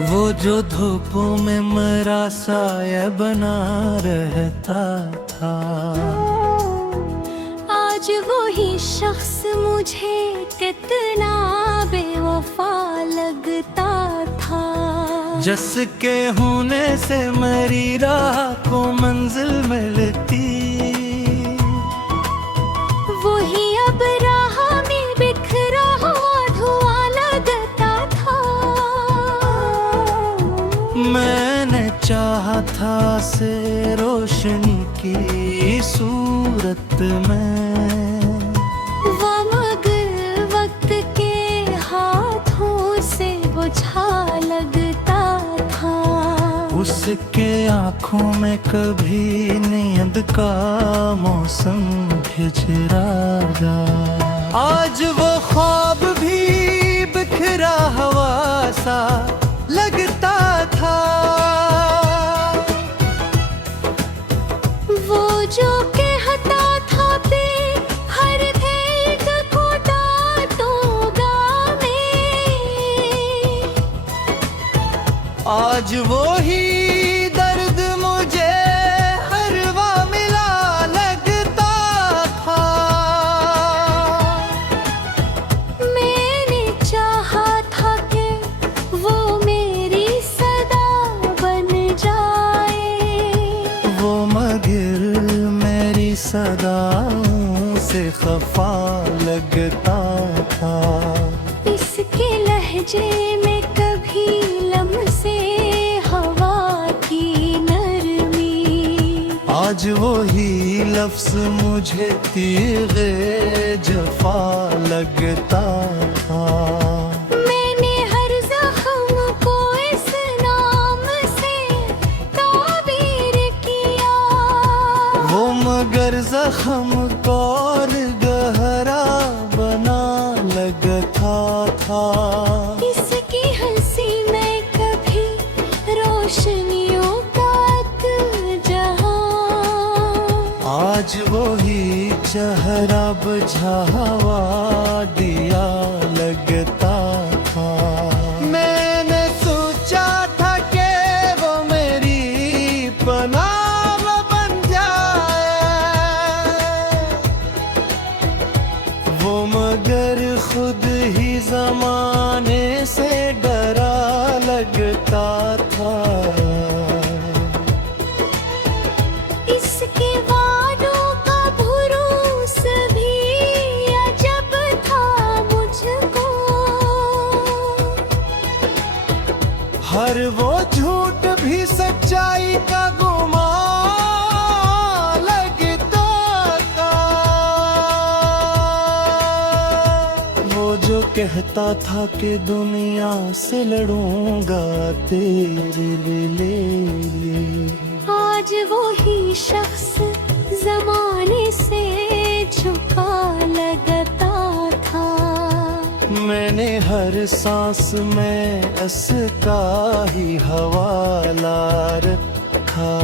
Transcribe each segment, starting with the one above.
वो जो धूपों में मरा साया बना रहता था, आज वही शख्स मुझे कितना बेवफा लगता था। जिसके होने से मेरी राह को मंजिल मिलती, वही अब राह में बिखरा हुआ धुआं लगता था। मैंने चाहा था से रोशनी की सूरत में, वो मगर वक्त के हाथों से बुझा लगता था। उसके आँखों में कभी नींद का मौसम भिजरा। आज वो ख्वाब भी बिखरा हवा सा लगता था। वो जो कहता था पे हर भेद को दांतोगा में, आज वो ही दर्द मुझे हर वक्त मिला लगता था। मैंने चाहा था कि वो मेरी सदा बन जाए, वो मगर मेरी सदाओं से खफा लगता था। इसके लहजे में कभी लम्से हवा की नरमी, आज वही लफ्ज मुझे तीगे जफा लगता था। मैंने हर जख्म को इस नाम से ताबीर किया, वो मगर जख्म को और गहरा बना लगता था। इसकी हंसी में कभी रोशनियों का जहां, आज वही चेहरा बुझावा दिया लगता था। मैंने सोचा था कि वो मेरी पनाह बन जाए, वो मगर खुद ही जमाने से डरा लगता था। इसके वादों का भरोस भी अजब था मुझको। हर वो झूठ भी सच्चाई का गुमान लगता था। वो जो कहता था कि दुनिया से लड़ूंगा तेरे लिए, आज वही शख्स जमाने से झुका लगता था। मैंने हर सांस में इसका ही हवाला रखा।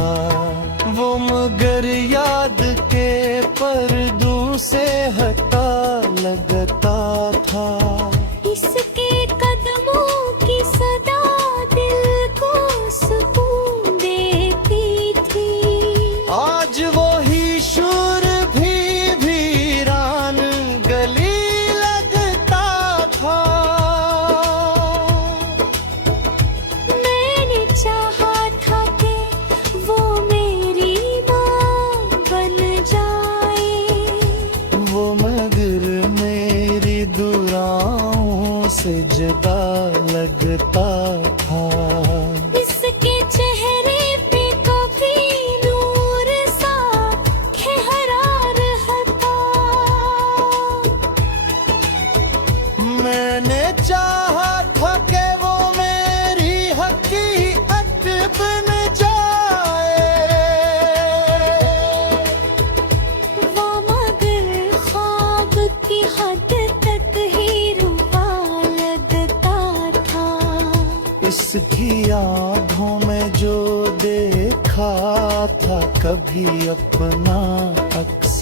वो मगर याद के पर्दों से हटा लगता था। इसके कदमों की सदा दिल को सुकून देती थी। आज वो ही शोर भी वीरान गली लगता था। मैंने चाहा था कि वो मेरी माँ बन जाए, वो मगर मेरी दुआओं से जुदा लगता था। इसके चेहरे पे कभी नूर सा खिलरा रहता। मैंने चाहा था कि वो मेरी हकीकत बन जाए, वो मगर ख्वाब की हद तक ही रुआ लगता था। इसकी आँखों में जो देखा था कभी अपना अक्स,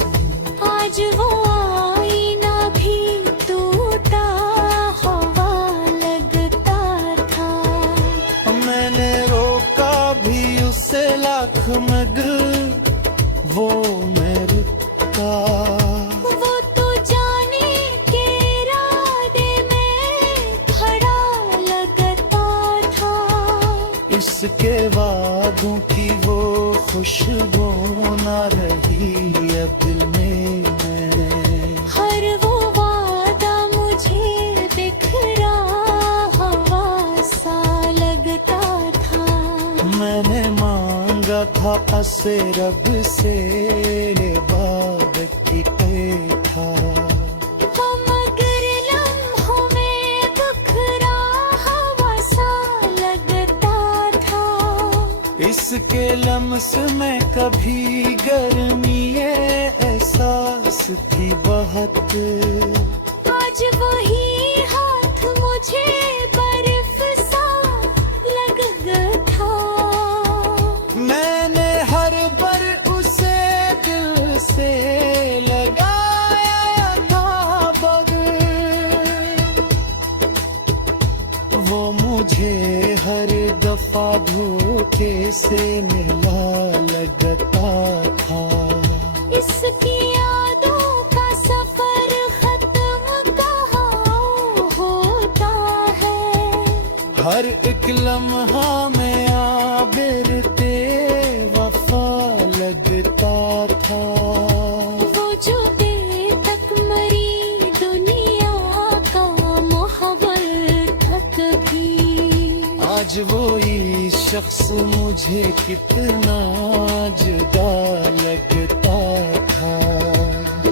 आज वो आईना भी टूटा हुआ लगता था। उसके वादों की वो खुशबू ना रही अब दिल में। हर वो वादा मुझे बिखरा हवा सा लगता था। मैंने मांगा था ऐसे रब से बाब की पेठा, मगर लम्हों में बिखरा हवा सा लगता था। इसके लम्स में कभी गर्मी एहसास थी बहुत। आज वही हाथ मुझे बर्फ सा लगता था। मैंने हर बार उसे दिल से लगाया था बगल, वो मुझे हर दफा धोखे से मिला लगता था। इसकी यादों का सफर खत्म कहाँ होता है। हर एक लम्हा में आबिर ते वफा लगता था। वो जो बेतक मरी दुनिया का मुहव्वल था कभी। आज वही शख्स मुझे कितना जुदा लगता था।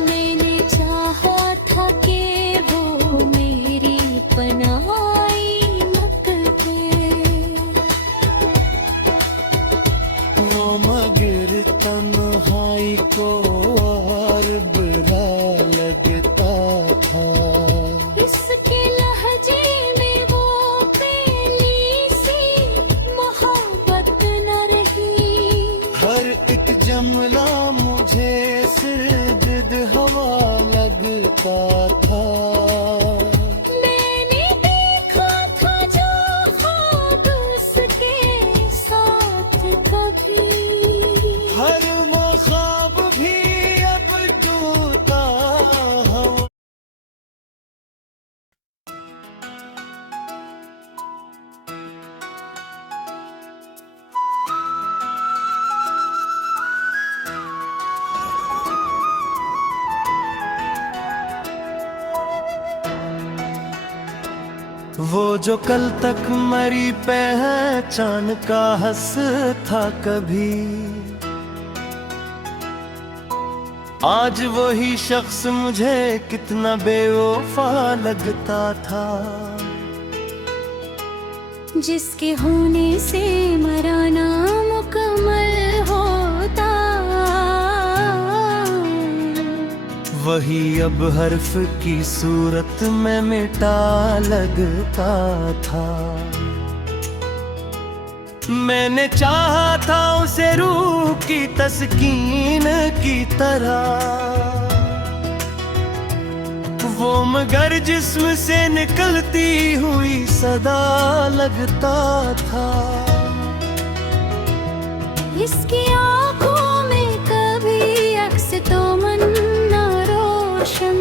मैंने चाहा था कि वो मेरी पनाही मकते, वो मगर तन्हाई को और बुरा लगता था। इसके लहजे में वो पहली सी मोहब्बत न रही। हर एक जमला मुझे सिरदर्द हवा लगता था। मैंने देखा था जो ख्वाब उसके साथ कभी। हर वो ख्वाब भी अब टूटा हवा। वो जो कल तक मरी पहचान का हंस था कभी, आज वही शख्स मुझे कितना बेवफा लगता था। जिसके होने से मराना मुकम्मल होता, वही अब हर्फ की सूरत में मिटा लगता था। मैंने चाहा था उसे रूह की तस्कीन की तरह, वो मगर जिस्म से निकलती हुई सदा लगता था। इसकी आंखों में कभी अक्स तो मन न रोशन,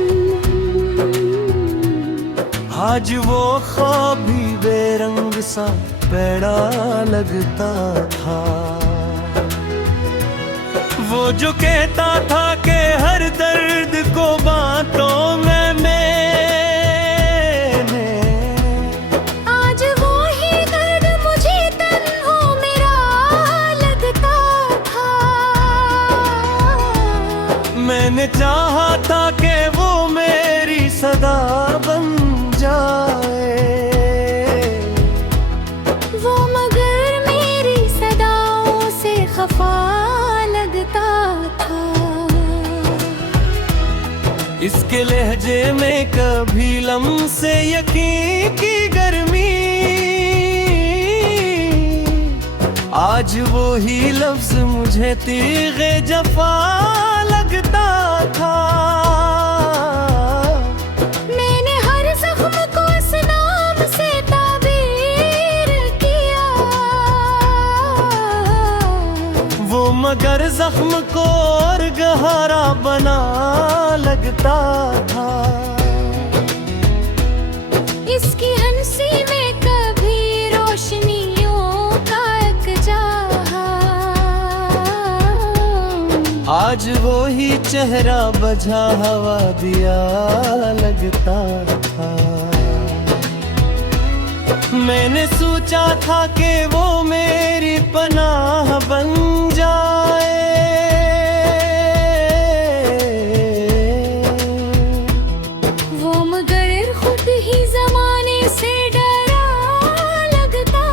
आज वो ख्वाब भी बेरंग सा पैड़ा लगता था। वो जो कहता था कि हर दर्द को बांटों में मैंने, आज वो ही दर्द मुझे तन्हों मेरा लगता था। मैंने चाहा था कि वो मेरी सदा बन जाए, वो मगर मेरी सदाओं से खफा लगता था। इसके लहजे में कभी लम्से यकीन की गर्मी, आज वो ही लफ्ज मुझे तीगे जफा लगता था। मैंने हर जख्म को इस नाम से ताबीर किया, वो मगर जख्म को और गहरा बना लगता था। इसकी हंसी में कभी रोशनियों का एक आज वो ही चेहरा बझा हवा दिया लगता था। मैंने सोचा था कि वो मेरी पनाह बन जाए, वो मगर खुद ही जमाने से डरा लगता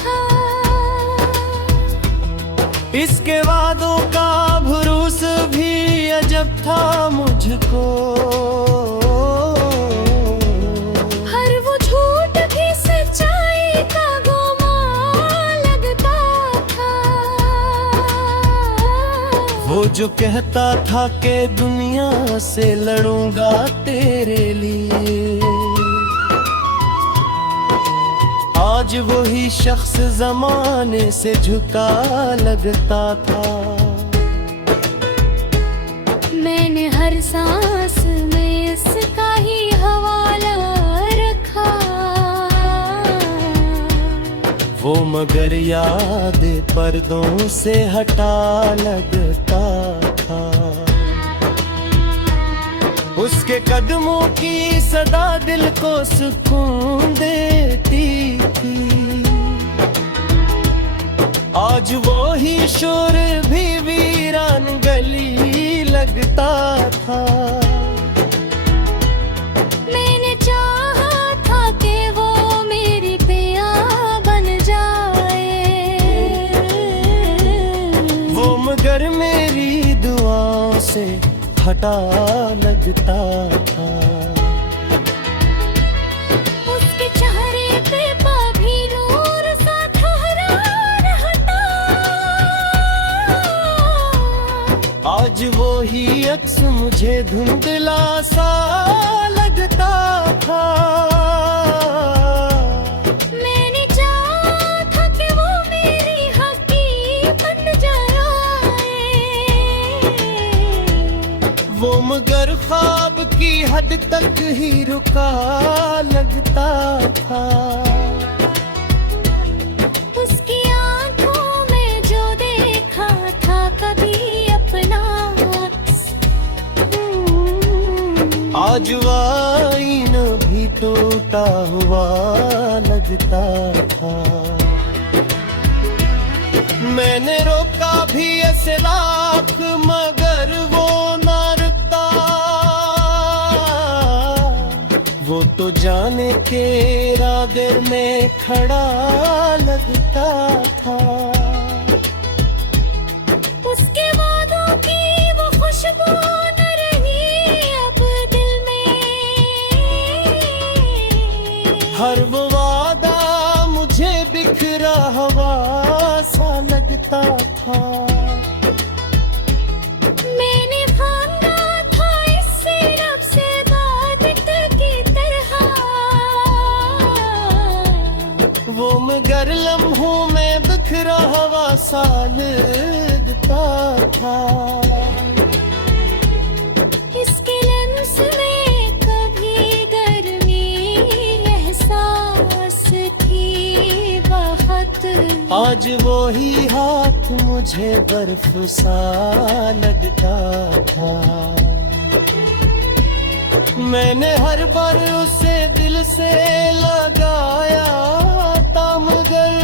था। इसके वादों का भरोस भी अजब था मुझको, हर वो झूठ भी सच्चाई का गुमान लगता था। वो जो कहता था कि दुनिया से लड़ूंगा तेरे लिए, आज वही शख्स जमाने से झुका लगता था। मैंने हर सांस में इसका ही हवाला रखा, वो मगर याद पर्दों से हटा लगता था। उसके कदमों की सदा दिल को सुकून देती थी, आज वो ही शोर भी वीरान गली लगता था। मैंने चाहा था कि वो मेरी पिया बन जाए, वो मगर मेरी दुआओं से हटा लगता था। उसके चेहरे पे भी नूर सा ठहरा रहता, आज वो ही अक्स मुझे धुंधला सा लगता था। मैंने चाहा था कि वो मेरी हकी बन जाए, वो मगर ख्वाब की हद तक ही रुका लगता था। उसकी आंखों में जो देखा था कभी अपना अक्स, आज वाइन भी टूटा हुआ लगता था। मैंने रोका भी ऐसे लाख मगर वो ना रुकता, वो तो जाने के इरादे में खड़ा लगता था। उसके वादों की वो खुशबू न रही अब दिल में, हर वो वादा मुझे बिखरा हवा सा लगता था। मैंने मांगा था इससे रब से इबादत की तरह, वो मगर लम्हों में बिखरा हवा सा लगता था। इसके लम्स में कभी गर्मी एहसास थी बहुत, आज वो ही हाथ मुझे बर्फ सा लगता था। मैंने हर बार उसे दिल से लगाया था मगर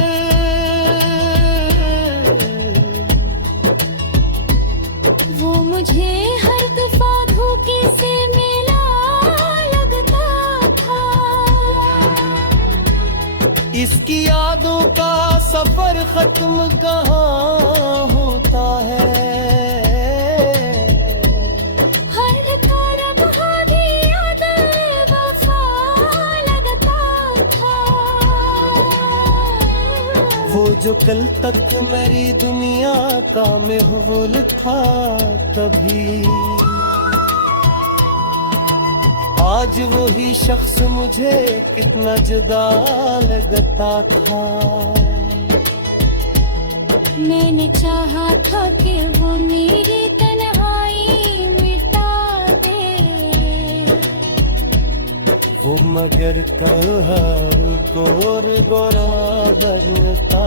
वो मुझे हर दफा धोखे से मिला लगता था। इसकी यादों का सफर खत्म कहाँ होता है, हर तरफ भी याद वफा लगता था। वो जो कल तक मेरी दुनिया का महबूल था तभी, आज वही शख्स मुझे कितना जुदा लगता था। मैंने चाहा था कि वो मेरी तन्हाई मिटा दे, वो मगर कहा कोर गोरा बनता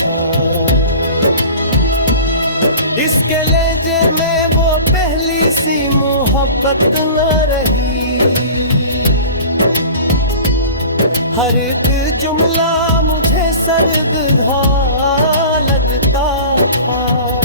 था। इसके लहजे में वो पहली सी मोहब्बत न रही। हर एक जुमला मुझे सर्द घा लगता था।